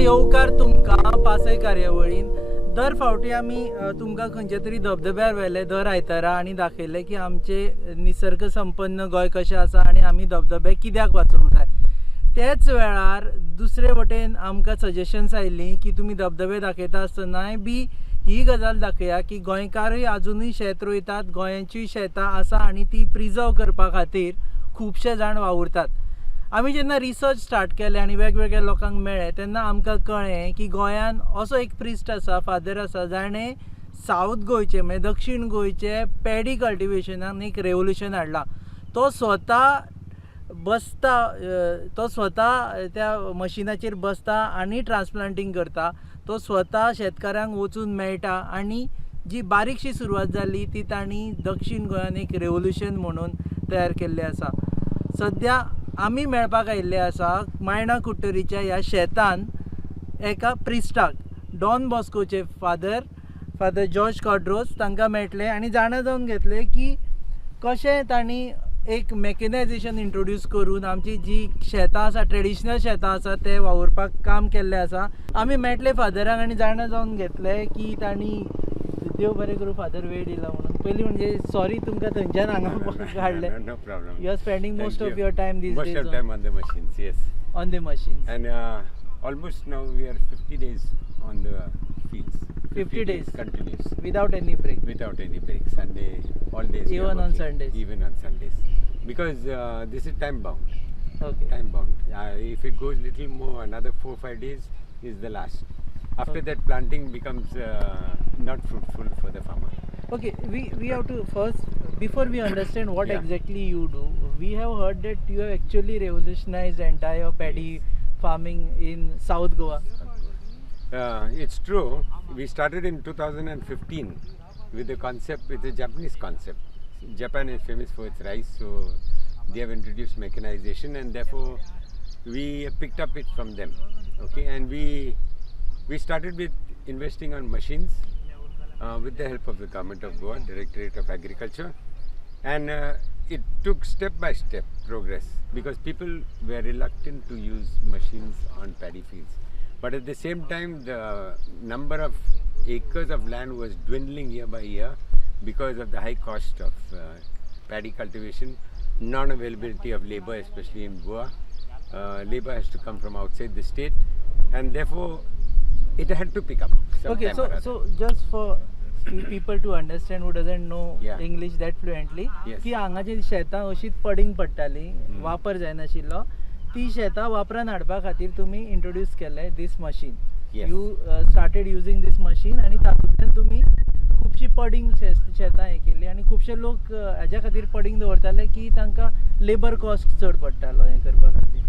येवकार तुमकां पासय कार्यावळीन. दर फावटी आमी तुमकां खंयचे तरी धबधब्यार व्हेले दर आयतारा आनी दाखयलें की आमचे निसर्ग संपन्न गोंय कशें आसा आनी आमी धबधबे कित्याक वाचोवंक जाय. तेच वेळार दुसरे वटेन आमकां सजेशन्स आयिल्लीं की तुमी धबधबे दाखयता आसतनाय बी ही गजाल दाखया की गोंयकारूय आजुनूय शेत रोयतात, गोंयांचीय शेतां आसा आनी ती प्रिजर्व करपा खातीर खुबशे जाण वावुरतात. आमी जेन्ना रिसर्च स्टार्ट केलें आनी वेगवेगळ्या लोकांक मेळ्ळें तेन्ना आमकां कळ्ळें की गोंयान असो एक प्रिस्ट आसा, फादर आसा, जाणें सावथ गोंयचे म्हणजे दक्षिण गोंयचे पॅडी कल्टिवेशनान एक रेवल्युशन हाडलां. तो स्वता त्या मशिनाचेर बसता आनी ट्रान्सप्लांटींग करता. तो स्वता शेतकाऱ्यांक वचून मेळटा आनी जी बारीकशी सुरवात जाल्ली ती तांणी दक्षिण गोंयान एक रेवल्युशन म्हणून तयार केल्ली आसा. सद्या आमी मेळपाक आयिल्ले आसा मायणा कुट्टरीच्या ह्या शेतान एका प्रिस्टाक, डॉन बॉस्कोचे फादर जॉर्ज क्वाड्रोस, तांकां मेळटले आनी जाणा जावन घेतले की कशें तांणी एक मॅकनायजेशन इंट्रोड्यूस करून आमची जी शेतां आसा, ट्रेडिशनल शेतां आसा ते वावुरपाक काम केल्लें आसा. आमी मेळटले फादरांक आनी जाणा जावन घेतले की तांणी देव बरें करूं फादर वेळ दिला म्हणून. पयलीं म्हणजे सॉरी तुमकां थंयच्यान हांगा काडलें. No problem. You are spending most of your time these days. Most of time on the machines, yes. On the machines. And almost now we are 50 days on the fields. 50 days continuous. Without any break. Without any break. Sunday, all days. Even on Sundays. Even on Sundays. Because this is time bound. Okay. Time bound. If it goes little more, another 4-5 days is the last. After that, planting becomes not fruitful for the farmer. Okay, we have to first, before we understand what exactly you do, we have heard that you have actually revolutionized entire paddy farming in South Goa. It's true. We started in 2015 with a concept, with a Japanese concept. Japan is famous for its rice, so they have introduced mechanization, and therefore we picked up it from them. Okay, and we started with investing on machines with the help of the government of Goa, Directorate of Agriculture, and it took step by step progress because people were reluctant to use machines on paddy fields. But at the same time, the number of acres of land was dwindling year by year because of the high cost of paddy cultivation, non-availability of labor, especially in Goa. Labor has to come from outside the state, and therefore it had to pick up. Okay, so just for people to understand who doesn't know English that fluently, की हांगाची शेतां अशीच पडींग पडटाली, वापर जायनाशिल्लो, ती शेतां वापरान हाडपा खातीर तुमी इंट्रोड्यूस केले this machine. You started using this machine आनी तातूंतल्यान तुमी खुबशी पडींग शेतां हें केली आनी खुबशे लोक हाज्या खातीर पडींग दवरताले की तांकां लेबर कॉस्ट चड पडटालो हें करपा खातीर.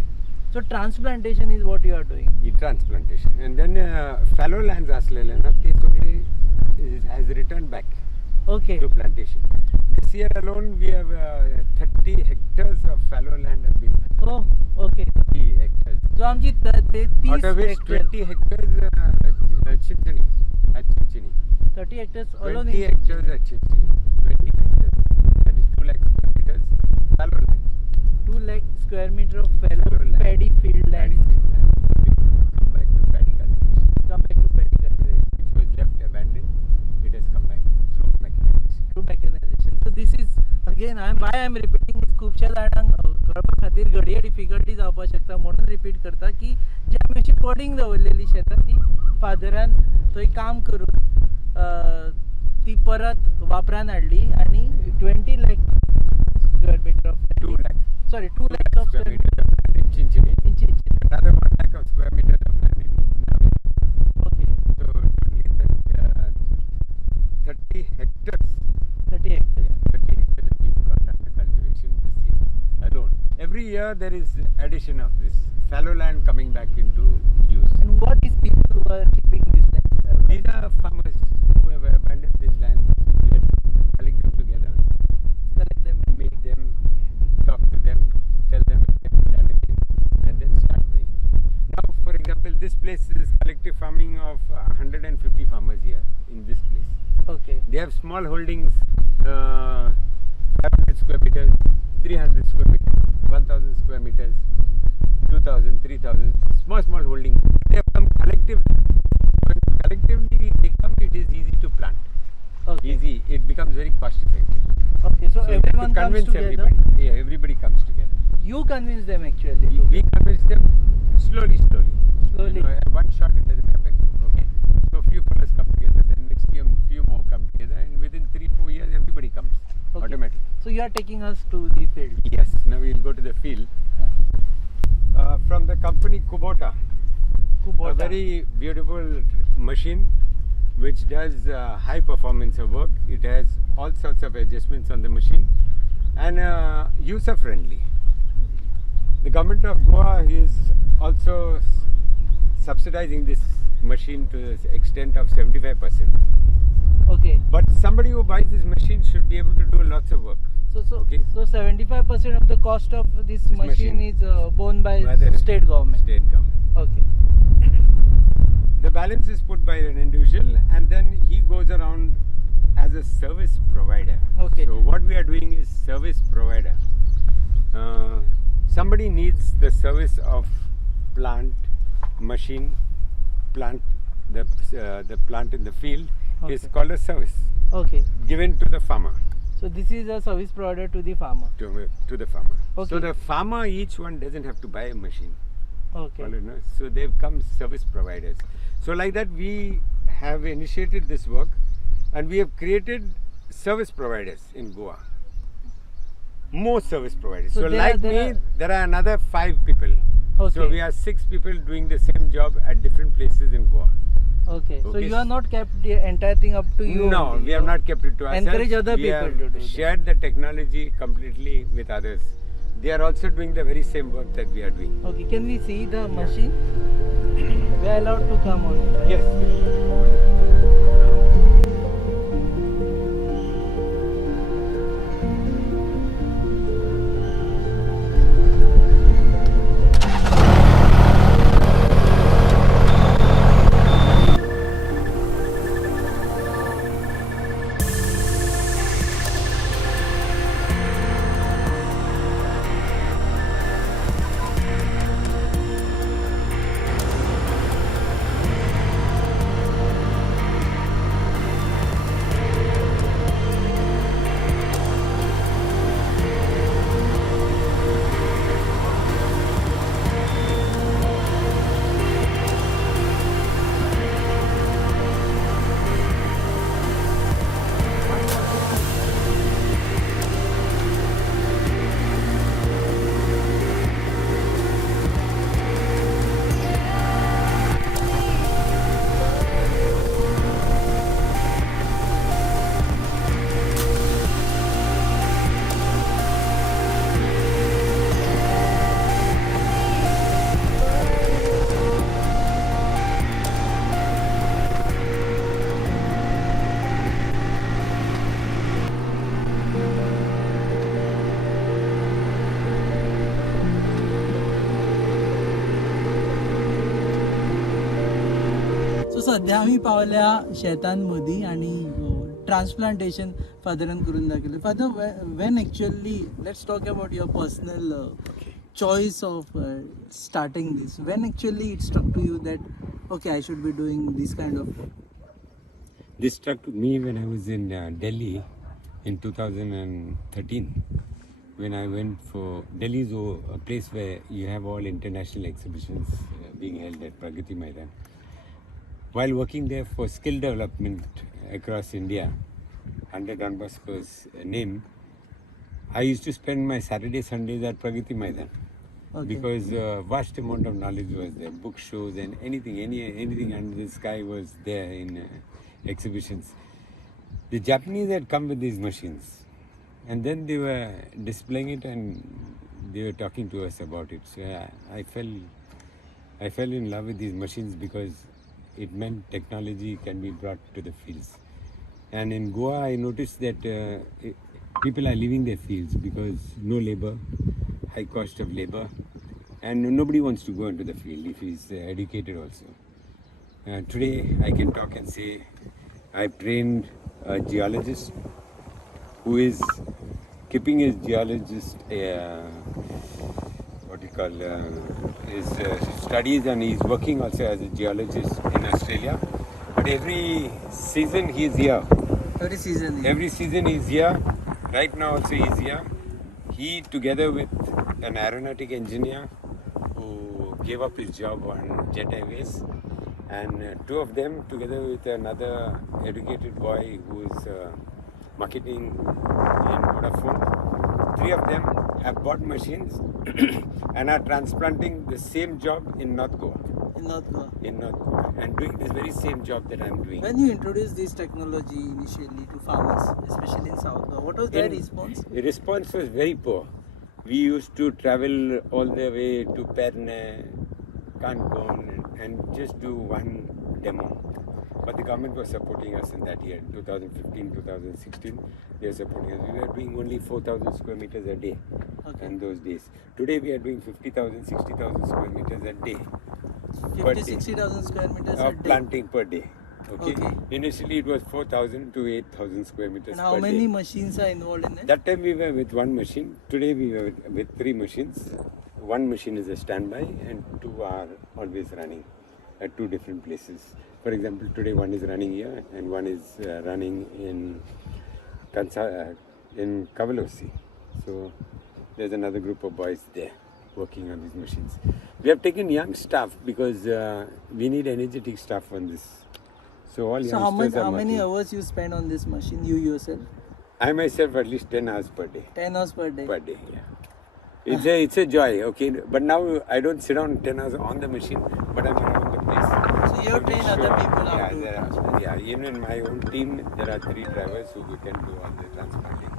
So transplantation is what you are doing. Transplantation, and then fallow lands asleले ना ते सगळे has returned back. Okay. To plantation. This year alone we have 30 hectares of fallow land have been. Oh, okay. 30 hectares. So आमची ते 30 out of which 20 hectares Chinchini, at Chinchini. 30 hectares alone. 20 hectares at Chinchini. 20 hectares. That is 2 lakh square meters fallow land. 2 lakh square meter of fallow paddy field land. Come back to paddy cultivation. Come back to paddy cultivation. Which was left abandoned, it has come back through mechanization. Through mechanization. So this is again I am repeating it. खूपशा जाणांक कळपा खातीर घडये difficulty जावपाक शकता म्हणून repeat करता की जी आमी अशी पडींग दवरलेली शेतां ती फादरान थंय काम करून ती परत वापरान हाडली आनी 20 lakh square meter of 2 lakh. Sorry, 2 lakh of square meters of land in Chinchini. Another 1 lakh of square meters of land in Navin. Okay. So totally 30 hectares. 30 hectares. 30 hectares we've got under cultivation this year alone. Every year there is addition of this fallow land coming back into use. And who are these people who are keeping this land? These are farmers who have abandoned these lands. We have to collect them together. Collect them. Meet them, talk to them, tell them it can be done again, and then start doing. Now, for example, this place is collective farming of 150 farmers here in this place. Okay. They have small holdings, 500 square meters, 300 square meters, 1000 square meters, 2000, 3000, small holdings. They have come collectively. When collectively they come, it is easy to plant. Okay. Easy. It becomes very cost effective. Okay, so you have to everyone comes convince together. everybody. Yeah, everybody comes together. You convince them actually. We convince them slowly. Slowly. You know, at one shot it doesn't happen. Okay. So few fellows come together, then next year few more come together, and within 3-4 years everybody comes Okay. automatically. So you are taking us to the field. Yes. Now we'll go to the field. From the company Kubota. Kubota. A very beautiful machine which does high performance of work. It has all sorts of adjustments on the machine and user friendly. The government of Goa is also subsidizing this machine to the extent of 75%. Okay. But somebody who buys this machine should be able to do lots of work. So Okay. 75% of the cost of this machine machine is borne by the state government. State government. Okay. The balance is put by an individual and then he goes around as a service provider. Okay. So what we are doing is service provider. Somebody needs the service of plant, machine, plant, the plant in the field is Okay. called a service Okay. given to the farmer. So this is a service provider to the farmer. To the farmer. Okay. So the farmer, each one doesn't have to buy a machine. Okay. All you know. So they become service providers. So like that we have initiated this work and we have created service providers in Goa. More service providers. So So there like are- me, there are another 5 people. Okay. So we are 6 people doing the same job at different places in Goa. Okay. So Okay. you are not kept the entire thing up to you. No, only, we have not kept it to ourselves. Encourage other we people have to do that. shared the technology completely with others. They are also doing the very same work that we are doing. Okay. Can we see the machine? We are allowed to come on it, right? Yes. सो सध्या आम्ही पावल्या शेतांमदी आणि transplantation फादरान करून दाखयलें. Father, when actually let's talk about your personal choice of starting this, when actually it struck to you that okay, I should be doing this kind of work? This struck me when I was in Delhi in 2013. When I went for Delhi is a place where you have all international exhibitions being held at Pragati Maidan. While working there for skill development across India under Don Bosco's name, I used to spend my Saturday, Sundays at Pragati Maidan. Okay. Because vast amount of knowledge was there, book shows and anything under the sky was there in exhibitions. The Japanese had come with these machines and then they were displaying it and they were talking to us about it. So I fell in love with these machines because it meant technology can be brought to the fields. And in Goa I noticed that people are leaving their fields because no labor, high cost of labor, and nobody wants to go into the field if he's educated also. Today I can talk and say I've trained a geologist who is keeping his geologist what do call his studies, and he's working also as a geologist in Australia. But every season he's here. Every season. Every season he's here. Right now also he's here. He, together with an aeronautic engineer who gave up his job on Jet Airways, and two of them, together with another educated boy who is marketing in Vodafone, three of them have bought machines and are transplanting the same job in North Goa. In North Goa. In North Goa, and doing this very same job that I'm doing. When you introduced this technology initially to farmers, especially in South Goa, what was their response? The response was very poor. We used to travel all the way to Perne, Cancun, and just do one demo. But the government was supporting us in that year, 2015, 2016. They were supporting us. We were doing only 4,000 square meters a day in those days. Today we are doing 50,000, 60,000 square meters a day. 60,000 square meters a of day. planting per day. Okay. Initially it was 4,000 to 8,000 square meters And how per many day. machines are involved in it? That time we were with one machine. Today we were with three machines. One machine is a standby and two are always running at two different places. For example, today one is running here and one is running in Kavalosi. So there's another group of boys there working on these machines. We have taken young staff because we need energetic staff on this. So all youngsters are how many working. hours you spend on this machine, you yourself? I myself at least 10 hours per day. 10 hours per day. Per day, yeah. It's a joy, okay. But now I don't sit down 10 hours on the machine, but I'm around the place. So you have trained other people how to transplant? Yeah, even in my own team, there are 3 drivers who can do all the transplanting.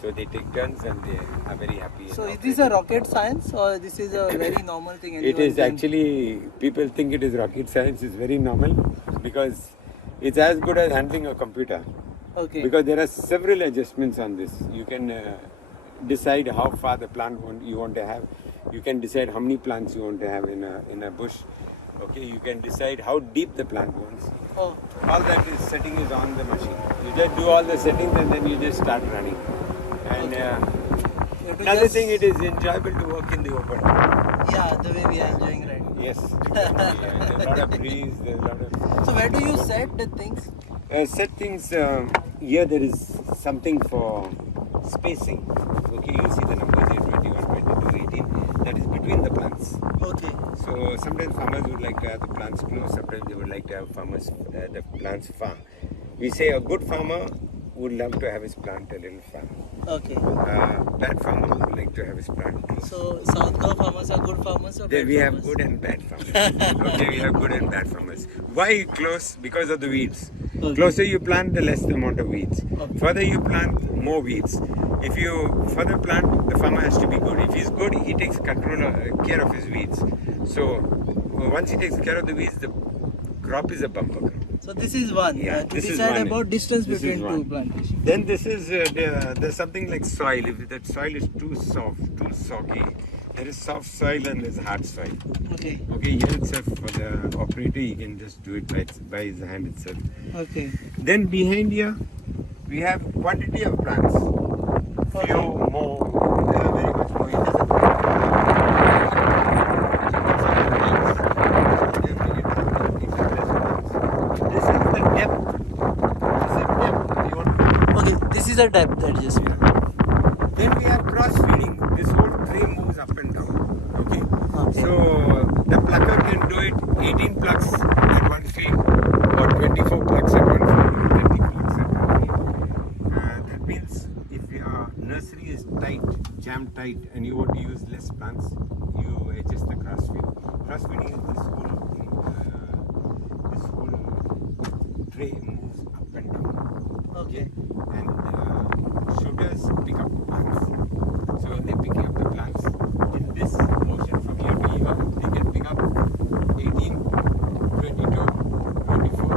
So they take turns and they are very happy. So is this a rocket science or this is a very normal thing? It is actually, people think it is rocket science. It's very normal because it's as good as handling a computer. Okay. Because there are several adjustments on this. You can decide how far the plant you want to have. You can decide how many plants you want to have in a bush. Okay, you can decide how deep the plant wants. Oh. All that setting is on the machine. You just do all the settings and then you just start running. And another thing, it is enjoyable to work in the open. Yeah, the way we are enjoying right now. Yes. There's a lot of breeze. There's a lot of. So where do you set the things? Set things here. There is something for spacing. Okay, you see the numbers here: 21, 22, 18. That is between the plants. Okay. So sometimes farmers would like to have the plants close. Sometimes they would like to have the plants far. We say a good farmer would love to have his plant a little far. Okay. Bad farmer would like to have his plant close. So South Goa farmers are good farmers or bad We have farmers? good and bad farmers. Okay, we have good and bad farmers. Why close? Because of the weeds. Okay. Closer you plant, the less the amount of weeds. Okay. Further you plant, more weeds. If you further plant, the farmer has to be good. If he's good, he takes care of his weeds. So once he takes care of the weeds, the crop is a bumper crop. So this is one. Yeah, To this is decide one. about distance This is between one. two plantations. Then this is there's something like soil. If that soil is too soft, too soggy, there is soft soil and there's hard soil. Okay. Okay, here itself for the operator, he can just do it by his hand itself. Okay. Then behind here, we have quantity of plants. Few more, very much more. It doesn't This is the depth. This is depth. You want Okay, this is a depth adjustment. Then we have cross feeding. This whole tray moves up and down. Okay. Okay. So the plucker can do it 18 plucks at one feed or 24 plucks at one feed or 30 plucks at one feed. That means if your nursery is tight, jam tight, and you want to use less plants, you adjust the cross feed. Cross feeding is this whole tray moves up and down. Okay. And shooters pick up the plants. So when they're picking up the plants in this motion from here to here, they can pick up 18, 22, 24,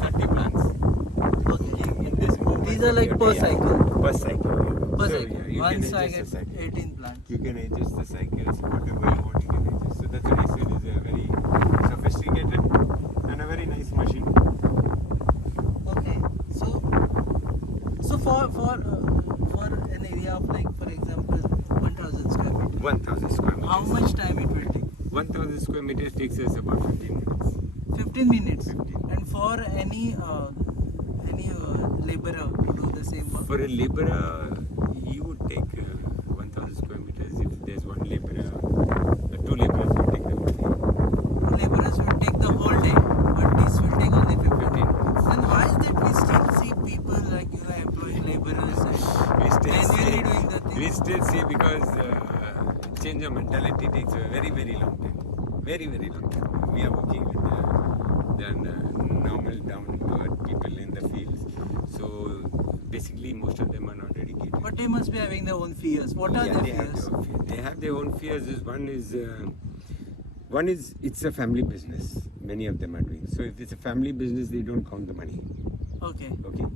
30 plants. Okay. In this movement. These are like per cycle. Per cycle. Per So cycle. you Once can I adjust get the cycle. 18 plants. You can adjust the cycles, whatever you want, you can adjust. So that's why I said it's a very sophisticated and a very nice machine. Okay. So for an area of like, for example, 1,000 square meters, 1,000 square meters. How much time it will take? 1,000 square meters takes us about 15 minutes. 15 minutes. 15. And for any laborer to do the same work? For a laborer, he would take 1,000 square meters. If there's one laborer, two laborers will take the whole day. Two laborers will take the whole day, but this will take only 15 15 minutes. Then why is that we still see people like employing laborers and manually doing the We things? still see because change of mentality takes a very, very long time. Very, very long time. We are working with the normal down-to-earth people in the fields. So basically, most of them are not dedicated. But they must be having their own fears. What are Yeah, their they fears? have their own fears. They have their own fears. One is it's a family business. Many of them are doing. So if it's a family business, they don't count the money. Okay. Okay.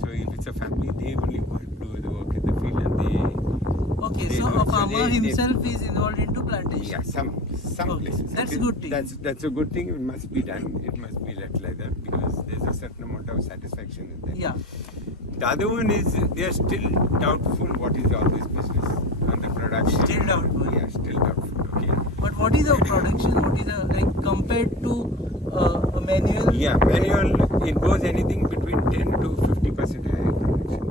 So if it's a family, they only want to do the work in the field, and Okay, they so do it. a So farmer they- himself is involved into plantation. yeah, some Okay, places. that's Okay, a good thing. That's a good thing. It must be done. It must be left like that because there's a certain amount of satisfaction in that. Yeah. The other one is they are still doubtful what is all this business and the production. Still doubtful. Yeah, still doubtful. Okay. But what is the production? What is the compared to a manual? Yeah, manual, it goes anything between 10 to 50% higher production,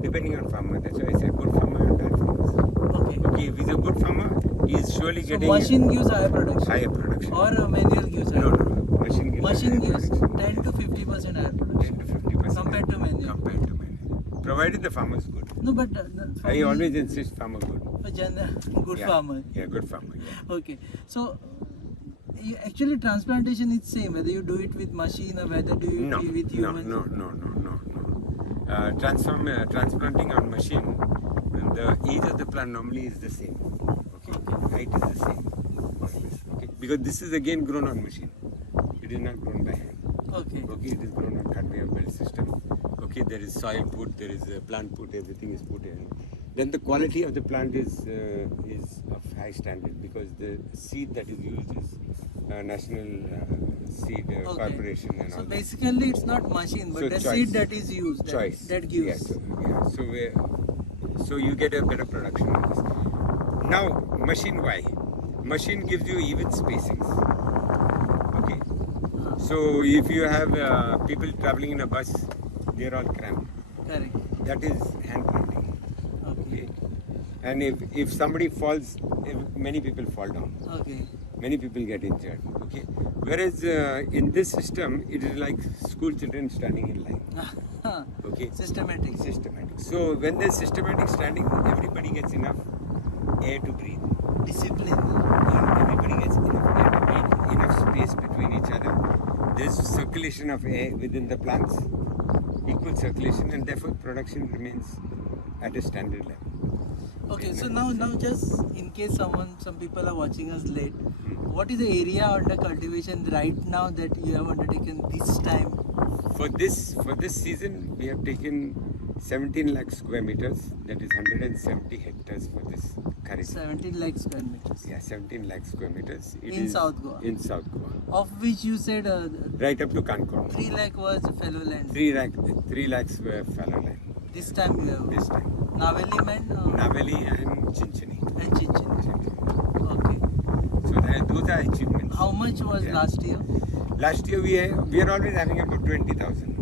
depending on farmer. That's why I said good farmer and bad farmers. Okay. Okay, if he's a good farmer, he is surely So getting machine gives higher production. higher production. Or a manual gives higher. No. Machine gives higher Machine gives production. 10 to 50% higher production 10 to 50% compared to manual. Compared to manual. Provided the farmer is good. No, but for I me, always insist farmer good. good Yeah. farmer. Yeah, good farmer. Yeah. Okay, so actually transplantation is same whether you do it with machine or whether do you No, do it with no, humans. no. Transplanting on machine, the age of the plant normally is the same. Okay, height is the same. Okay, because this is again grown on machine. It is not grown by hand. Okay. Okay, it is grown on conveyor belt system. Okay, there is soil put, there is a plant put, everything is put in. Then the quality of the plant is of high standard because the seed that is used is National Seed Corporation and So all that. basically it's not machine but So the choice. seed that is used Choice. that gives. Yes. Yeah. So you get a better production of this. Now, machine why? Machine gives you even spacings. Okay. So if you have people traveling in a bus, they are all cramped. Correct. That is hand planting. Okay. Okay. And if somebody falls, many people fall down. Okay. Many people get injured. Okay. Whereas in this system, it is like school children standing in line. Okay. Systematic. Systematic. So when there's systematic standing, everybody gets enough air to breathe. Discipline. Yeah, everybody gets enough air to breathe, enough space between each other. There's circulation of air within the plants, equal circulation, and therefore production remains at a standard level. Okay, so now just in case some people are watching us late, what is the area under cultivation right now that you have undertaken this time? For this season, we have taken 17 lakh square meters. That is 170 hectares for this kharif. 17 lakh square meters. Yeah, 17 lakh square meters. It In is South Goa. In South Goa. Of which you said Right up to Kanpur. 3 lakh was fallow land. 3 lakhs were fallow land. This time you have This time. Naveli man Naveli and Chinchani. and Chinchin. Okay. So those are achievements. How much was Yeah. last year? Last year we are always having about 20,000.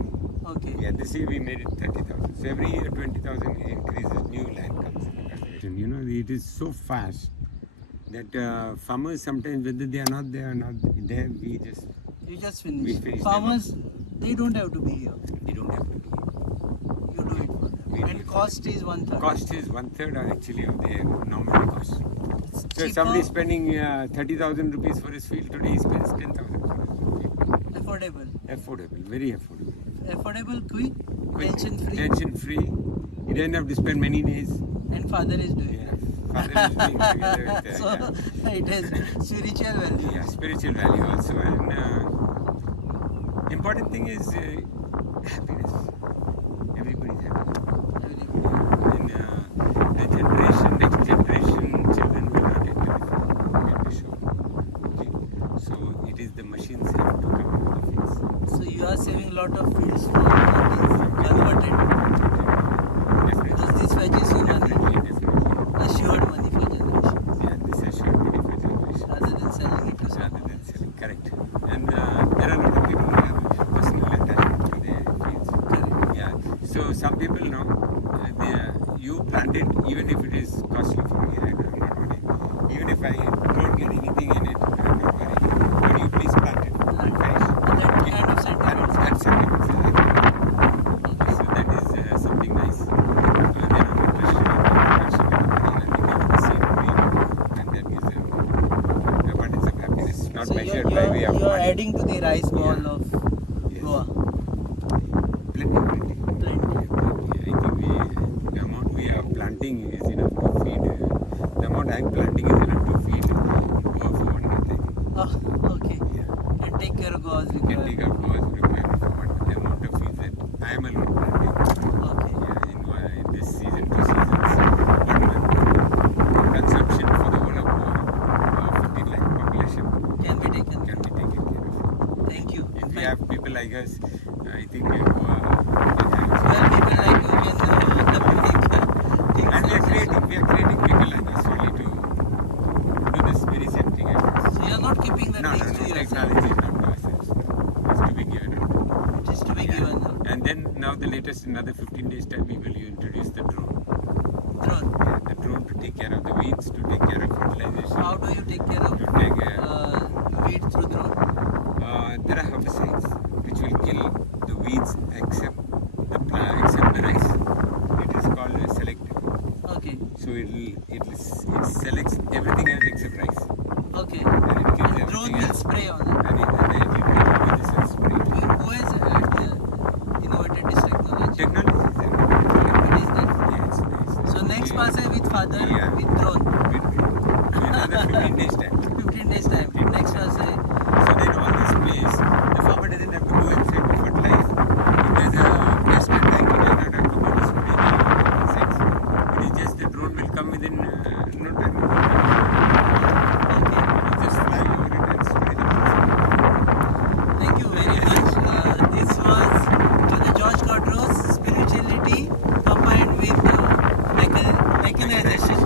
Okay. Yeah, this year we made it 30,000. So every year 20,000 increases, new land comes in the cultivation. You know, it is so fast that farmers sometimes, whether they are not there or not there, You just We finished. finished Farmers, they don't have to be here. they don't have to do You do it for them. We do And it for cost is 1/3. it. Cost is 1/3 actually of their normal cost. It's So cheaper, if somebody is spending 30,000 rupees for his field, today he spends 10,000 for his field. affordable. Affordable, very affordable. Affordable, quick, tension free, Tension free. You don't have to spend many days. and father is doing Yeah. Father is doing together with it. So it has spiritual value. yeah, spiritual value also, and important thing is happiness. Everybody's happy. And the next generation, children will not enter the show. Okay, so it is the machines have to come to the fields. So you are saving lot of fields from things converted. Definitely. Because this fetches you money, Definitely. assured money for generation. you plant it, even if it is costly for me, I'm not worried. Even if I don't get anything in it, I'm not worried. But you please plant it. Finish. That kind of sentiments. That's sentiments. So that is something nice. They are not interested in production of money, and they have the same dream, and that gives them abundance of happiness, not So measured by way of you're money. adding to the rice bowl Yeah. of Yes. Goa. Plenty. Plenty. I think the amount we are planting is enough to feed. The amount I'm planting is enough to feed Goa for one month. I think. Oh, okay. Yeah. And take care of Goa's You can take requirement. up Goa's requirement for one month. The amount of feed that I am alone planting. Okay. Yeah, in this season, 2 seasons, 1 month. Consumption for the whole of Goa, 15 lakh population, Can be taken. can be taken care of. Thank you. If In we fact, have people like us, I think Goa can have. 12 people like you can make And things we are creating people like us only to do this very same thing. So you're not keeping that No, things to yourself. technology is not to ourselves. It's to be given out. Just to be Yeah. given out. And then now the latest, another 15 days time, we will introduce the drone. Drone. Yeah, the drone to take care of the weeds, to take care of fertilization. How do you take care of To take weeds through drone? there are herbicides which will kill the weeds except except the rice. It is called selective. Okay. So it selects everything else except rice. Okay. And it kills And drone everything will else. spray on it. And it will kill with this and spray. Who has innovated this technology? Technology is there. It is that. Yeah, it's nice. So next Passay with father Yeah. with drone. Another 15 days time. 15 days time. Next Passay. So then all this place, the farmer doesn't have to go inside to fertilize. If there's a placement tank, he does not have to go to spray the insects. It is just the drone will come within no time. Okay. You just fly over it and spray the insect. Thank you very much. This was to the George Quadros spirituality combined with mechanization,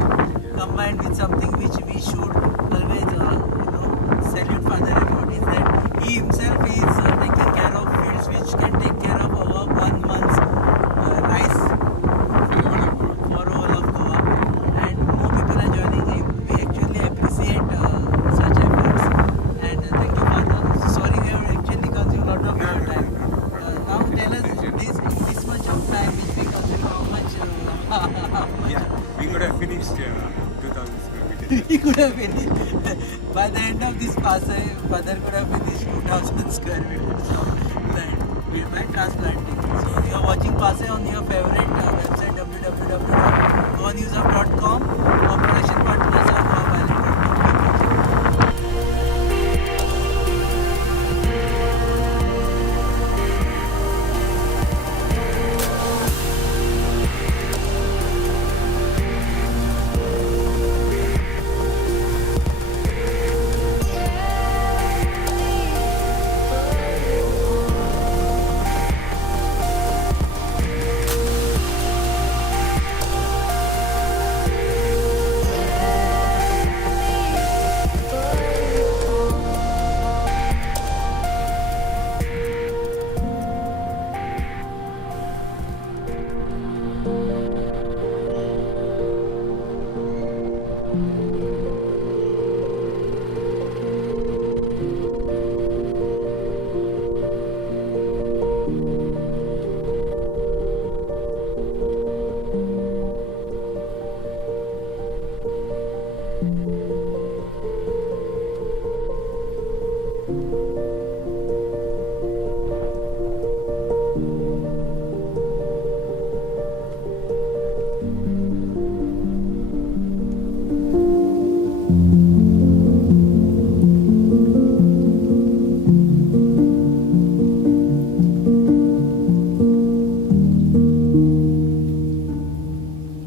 combined with something which we should always salute Father about is that he himself is taking care of fields which can take care of our 1 month's rice for all of Goa, and more people are joining him. We actually appreciate such efforts, and thank you, Father. Sorry, we have actually consumed a lot of your time. Now tell us this much of time which we consume, how much? Yeah, we could have finished 2000 square meters. He could have finished. By the end of this Passay, Father could have finished 2000 square meters of land by transplanting. So you are watching Passay on your favorite website www.goanewsupdate.com.